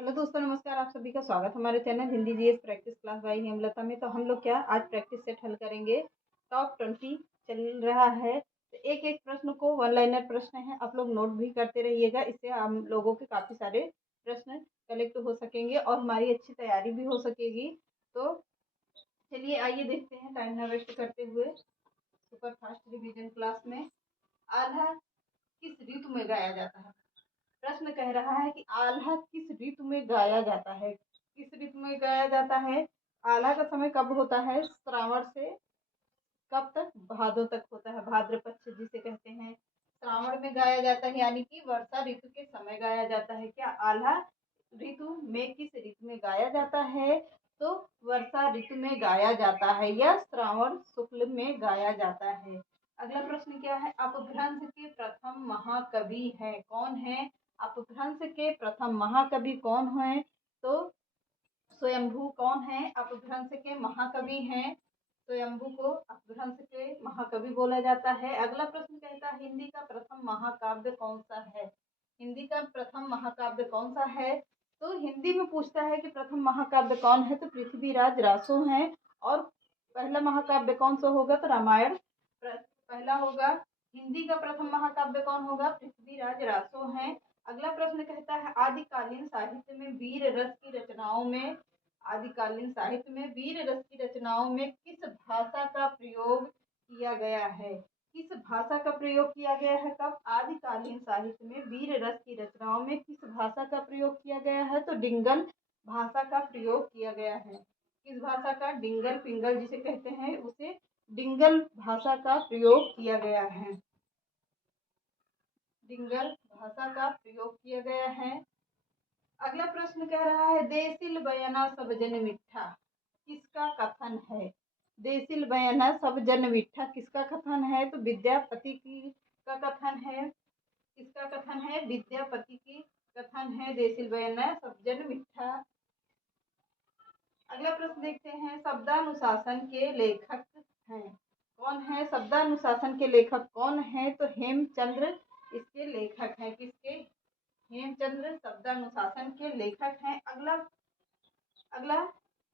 Hello दोस्तों, नमस्कार। आप सभी का स्वागत हमारे channel Hindi GS practice class by Hemlata में। तो हम लोग क्या आज प्रैक्टिस सेट हल करेंगे। टॉप 20 चल रहा है। तो एक एक प्रश्न को वन लाइनर प्रश्न है, आप लोग नोट भी करते रहिएगा। इससे हम लोगों के काफ़ी सारे प्रश्न कलेक्ट हो सकेंगे और हमारी अच्छी तैयारी भी हो सकेगी। तो चलिए आइए देखते हैं टाइम ना वेस्ट करते हुए सुपर फास्ट रिवीजन क्लास में आल्हा किस ऋतु में गाया जाता है। प्रश्न कह रहा है कि आल्हा किस ऋतु में गाया जाता है। किस ऋतु में गाया जाता है। आल्हा का समय कब होता है? श्रावण से कब तक? भादों तक होता है। भाद्र पक्ष जिसे कहते हैं। श्रावण में गाया जाता है, यानी कि वर्षा ऋतु के समय गाया जाता है। क्या आल्हा ऋतु में किस ऋतु में गाया जाता है? तो वर्षा ऋतु में गाया जाता है या श्रावण शुक्ल में गाया जाता है। अगला प्रश्न क्या है? अपभ्रंश के प्रथम महाकवि है कौन है? अपभ्रंश के प्रथम महाकवि कौन है? तो स्वयंभू कौन है? अपभ्रंश के महाकवि हैं। स्वयंभू को अपभ्रंश के महाकवि बोला जाता है। अगला प्रश्न कहता है हिंदी का प्रथम महाकाव्य कौन सा है? हिंदी का प्रथम महाकाव्य कौन सा है? तो हिंदी में पूछता है कि प्रथम महाकाव्य कौन है, तो पृथ्वीराज रासो है। और पहला महाकाव्य कौन सा होगा? तो रामायण पहला होगा। हिंदी का प्रथम महाकाव्य कौन होगा? पृथ्वीराज रासो है। अगला प्रश्न कहता है आदिकालीन साहित्य में वीर रस की रचनाओं में आदिकालीन साहित्य में वीर रस की रचनाओं में किस भाषा का प्रयोग किया गया है? किस भाषा का प्रयोग किया गया है? कब? आदिकालीन साहित्य में वीर रस की रचनाओं में किस भाषा का प्रयोग किया गया है? तो डिंगल भाषा का प्रयोग किया गया है। किस भाषा का? डिंगल पिंगल जिसे कहते हैं, उसे डिंगल भाषा का प्रयोग किया गया है। डिंगल भाषा का प्रयोग किया गया है। अगला प्रश्न कह रहा है देसिल बयाना सब जन मिठा किसका कथन है? देसिल बयाना सब जन मिठा किसका कथन है? तो विद्यापति की का कथन है। किसका कथन है? विद्यापति की कथन है। देसिल बयाना सब जन मिठा। अगला प्रश्न देखते हैं शब्दानुशासन के लेखक हैं कौन है? शब्दानुशासन के लेखक कौन है? तो हेमचंद्र इसके लेखक हैं। किसके? हेमचंद्र शब्दानुशासन के लेखक हैं। अगला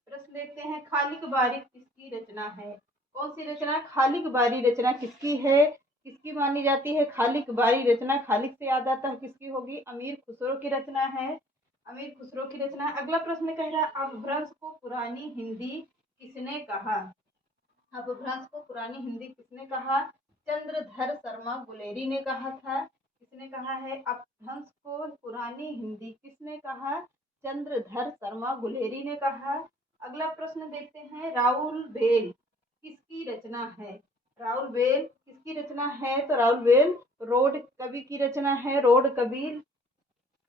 प्रश्न देखते हैं खालिक बारी किसकी रचना है? कौन सी रचना? खालिक बारी रचना किसकी है? किसकी मानी जाती है खालिक बारी रचना? खालिक से याद आता है किसकी होगी? अमीर खुसरो की रचना है। अमीर खुसरो की रचना। अगला प्रश्न कह रहा है अपभ्रंश को पुरानी हिंदी किसने कहा? अपभ्रंश को पुरानी हिंदी किसने कहा? चंद्रधर शर्मा गुलेरी ने कहा था। किसने कहा है अपभ्रंश को पुरानी हिंदी? किसने कहा? चंद्रधर शर्मा गुलेरी ने कहा। अगला प्रश्न देखते हैं राउल बेल किसकी रचना है? राउल बेल किसकी रचना है? तो राउल बेल रोड कवि की रचना है। रोड कवि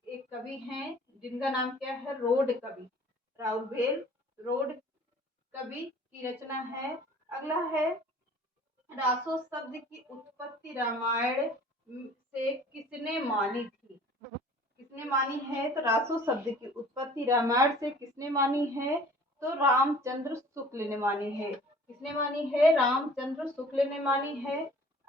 एक कवि हैं जिनका नाम क्या है? रोड कवि। राउल बेल रोड कवि की रचना है। अगला है रासो शब्द की उत्पत्ति रामायण से किसने मानी थी? किसने मानी है? तो रासो शब्द की उत्पत्ति रामायण से किसने मानी है? तो रामचंद्र शुक्ल ने मानी है। किसने मानी है? रामचंद्र शुक्ल ने मानी है।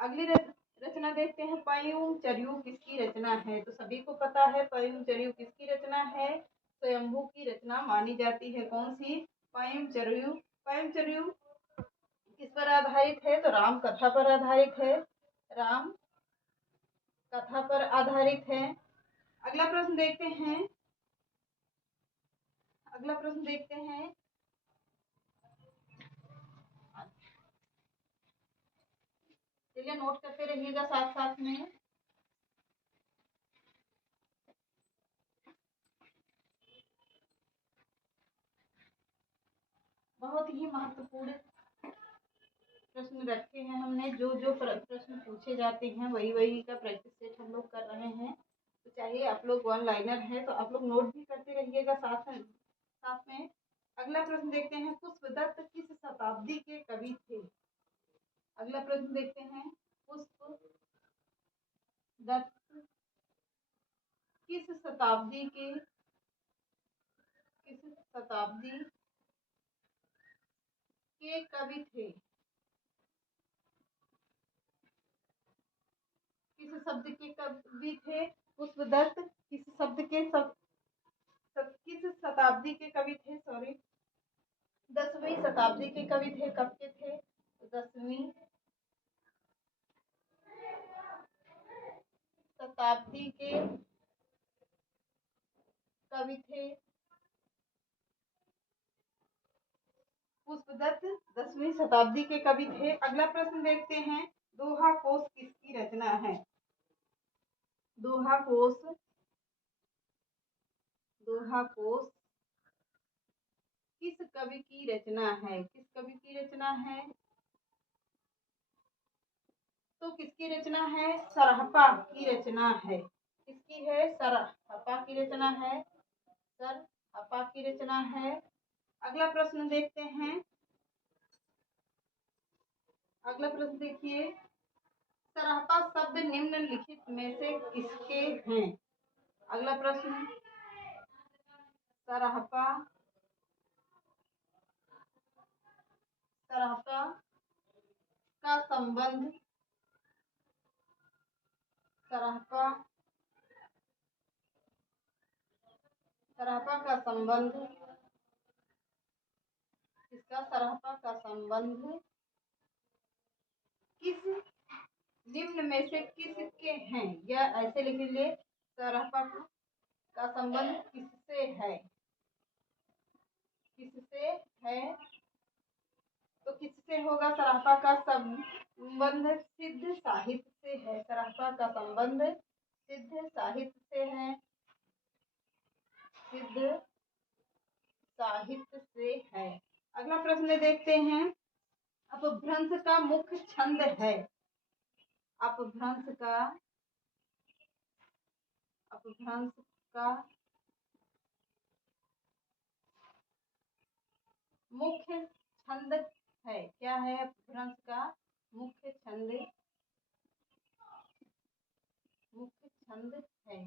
अगली रचना देखते हैं पयुं चर्यू किसकी रचना है? तो सभी को पता है पयुं चर्यू किसकी रचना है? स्वयंभू की रचना मानी जाती है। कौन सी? पयुं चर्यू। पयुं चर्यू किस पर आधारित है? तो राम कथा पर आधारित है। राम कथा पर आधारित है। अगला प्रश्न देखते हैं। अगला प्रश्न देखते हैं चलिए नोट करते रहिएगा साथ साथ में। बहुत ही महत्वपूर्ण प्रश्न रखे हैं हमने। जो जो प्रश्न पूछे जाते हैं वही वही का प्रैक्टिस सेट हम लोग कर रहे हैं। तो चाहिए आप लोग वन लाइनर है तो आप लोग नोट भी करते रहिएगा साथ में। अगला प्रश्न देखते हैं पुष्पदत्त किस शताब्दी के कवि थे? अगला प्रश्न देखते हैं पुष्पदत्त किस शताब्दी के कवि थे? किस शब्द के कवि थे पुष्पदत्त? किस शब्द के किस शताब्दी के कवि थे? सॉरी, 10वीं शताब्दी के कवि थे। कब के थे? 10वीं शताब्दी के कवि थे पुष्पदत्त। 10वीं शताब्दी के कवि थे। अगला प्रश्न देखते हैं, दोहा कोश किसकी रचना है? दोहा कोश किस कवि की रचना है? किस कवि की रचना है? तो किसकी रचना है? सरहपा की रचना है। किसकी है? सरहपा की रचना है। सरहपा की रचना है। अगला प्रश्न देखते हैं। अगला प्रश्न देखिए, सरहपा शब्द निम्नलिखित में से किसके हैं? अगला प्रश्न, सरहपा का संबंध सरहपा का संबंध इसका सरहपा का संबंध किस निम्न में से किसके हैं? या ऐसे लिख लीजिए, सरहपा का संबंध किससे है? किससे है? तो किससे होगा? सरहपा का संबंध सिद्ध साहित्य से है। सरहपा का संबंध सिद्ध साहित्य से है। सिद्ध साहित्य से है। अगला प्रश्न देखते हैं, अपभ्रंश का मुख्य छंद है। अपभ्रंश का मुख्य छंद है। क्या है? अपभ्रंश का मुख्य छंद है।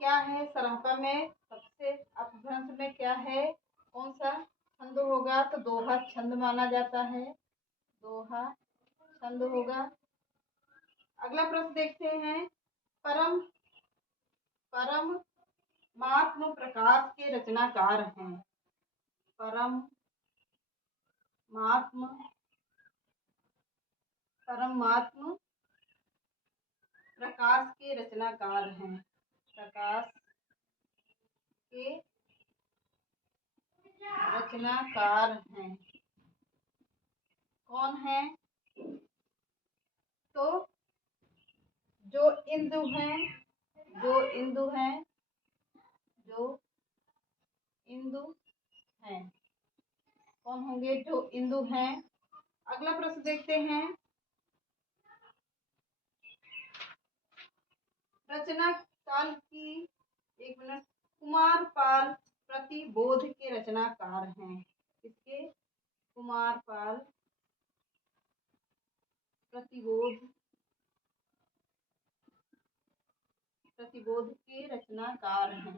क्या है? सरहपा में सबसे अपभ्रंश में क्या है? कौन सा छंद होगा? तो दोहा छंद माना जाता है। दोहा छंद होगा। अगला प्रश्न देखते हैं, परमात्म प्रकाश के रचनाकार हैं। परमात्म प्रकाश के रचनाकार हैं। प्रकाश के रचनाकार हैं। कौन है? तो जो इंदु हैं। कौन होंगे? जो इंदु हैं। अगला प्रश्न देखते हैं, रचना काल की, एक मिनट, कुमारपाल प्रतिबोध के रचनाकार हैं। किसके? कुमारपाल प्रतिबोध के रचनाकार हैं।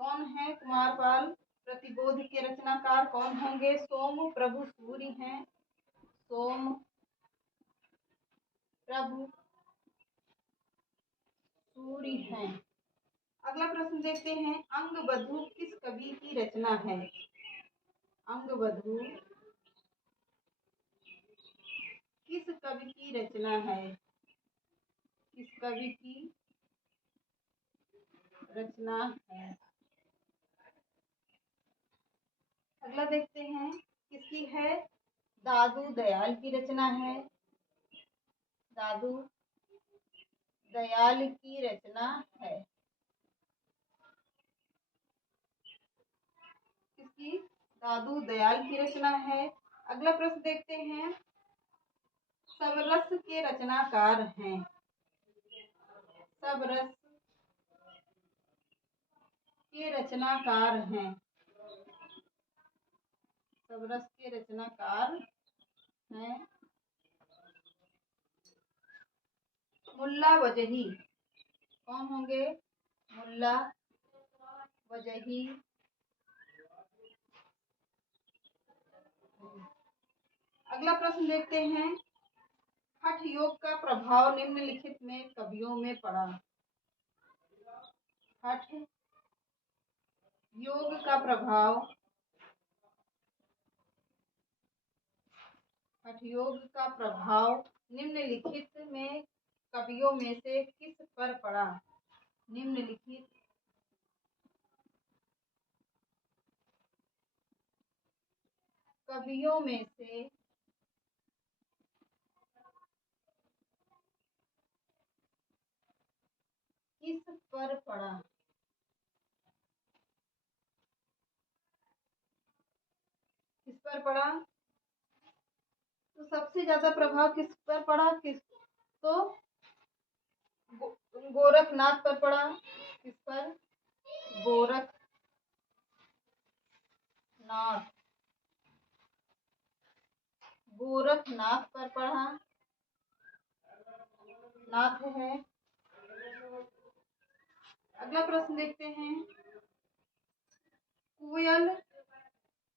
कौन है कुमारपाल प्रतिबोध के रचनाकार? कौन होंगे? सोम प्रभु सूरि हैं। सोम प्रभु सूरि हैं। अगला प्रश्न देखते हैं, अंगबधू किस कवि की रचना है? अंगबधू किस कवि की रचना है? किस कवि की रचना है? अगला देखते हैं, किसकी है? दादू दयाल की रचना है। दादू दयाल की रचना है। किसकी? दादू दयाल की रचना है। अगला प्रश्न देखते हैं, सबरस के रचनाकार हैं। सबरस के रचनाकार हैं। सबरस के रचनाकार हैं मुल्ला वजही। कौन होंगे? मुल्ला वजही। अगला प्रश्न देखते हैं, हठ योग का प्रभाव निम्नलिखित में कवियों में पड़ा। हठ योग का प्रभाव हठ योग का प्रभाव निम्नलिखित में कवियों में से किस पर पड़ा? निम्नलिखित कवियों में से किस पर पड़ा? किस पर पड़ा? तो सबसे ज्यादा प्रभाव किस पर पड़ा? तो गोरखनाथ पर पड़ा। किस पर? गोरखनाथ गोरखनाथ पर पड़ा। नाथ है। अगला प्रश्न देखते हैं।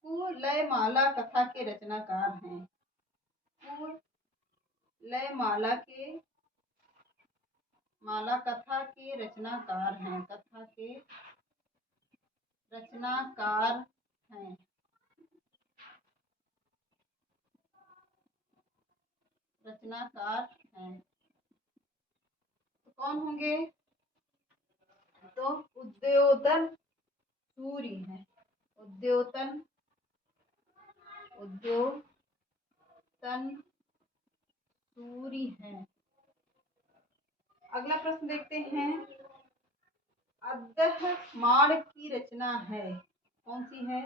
कुवलयमाला कथा के रचनाकार हैं। कुवलयमाला कथा के रचनाकार हैं। कथा के रचनाकार हैं। तो कौन होंगे? तो उद्योतन सूरि हैं। उद्योतन सूरि हैं। अगला प्रश्न देखते हैं। अद्दहमाण की रचना है। कौन सी है?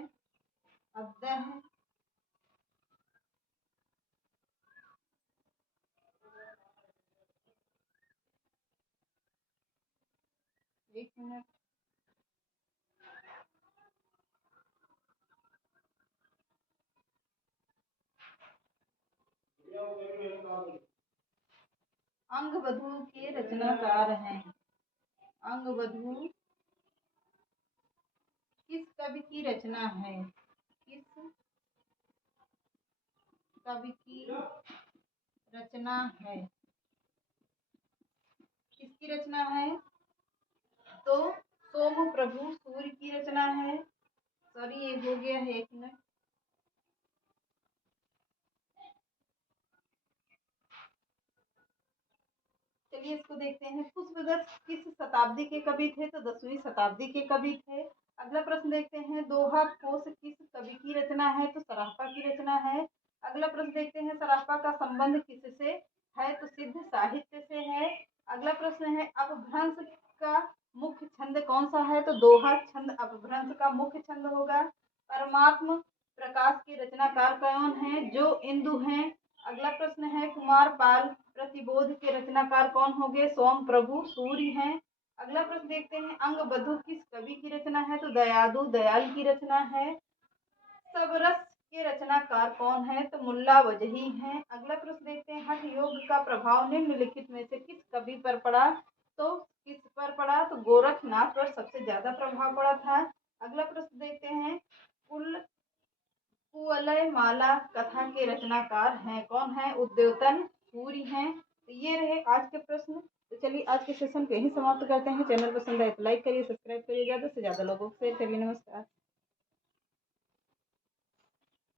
एक मिनट। अंगवधू के रचनाकार हैं। अंगवधू किस कवि की रचना है? किस कवि की रचना है? किसकी रचना है? तो सोमप्रभु सूर्य की रचना है। सॉरी, ये हो गया है। एक मिनट। चलिए इसको देखते हैं। पुष्पदत्त किस शताब्दी के कवि थे? तो 10वीं शताब्दी के कवि थे। अगला प्रश्न देखते हैं। दोहा कोश किस कवि की रचना है? तो सराफा की रचना है। अगला प्रश्न देखते हैं। सराफा का संबंध किससे है? तो सिद्ध साहित्य से है। अगला प्रश्न है। अपभ्रंश का मुख्य छंद कौन सा है? तो दोहा छंद अपभ्रंश का मुख्य छंद होगा। परमात्म प्रकाश के रचनाकार कौन है? जो इंदु हैं। अगला प्रश्न है। कुमार पाल प्रतिबोध के रचनाकार कौन होंगे? सोमप्रभु सूरि हैं। अगला प्रश्न देखते हैं। अंगबधू किस कवि की रचना है? तो दयादू दयाल की रचना है। सबरस के रचनाकार कौन है? तो मुल्ला वजही हैं। अगला प्रश्न देखते हैं। हठ योग का प्रभाव निम्नलिखित में से किस कवि पर पड़ा? तो किस पर पड़ा? तो गोरखनाथ पर सबसे ज्यादा प्रभाव पड़ा था। अगला प्रश्न देखते हैं। कुवलयमाला कथा के रचनाकार हैं। कौन है? उद्योतन सूरि हैं। तो ये रहे आज के प्रश्न। तो चलिए आज के सेशन को यहीं समाप्त करते हैं। चैनल पसंद आए तो लाइक करिए, सब्सक्राइब करिए, ज़्यादा से ज़्यादा लोगों को शेयर करिए। नमस्कार।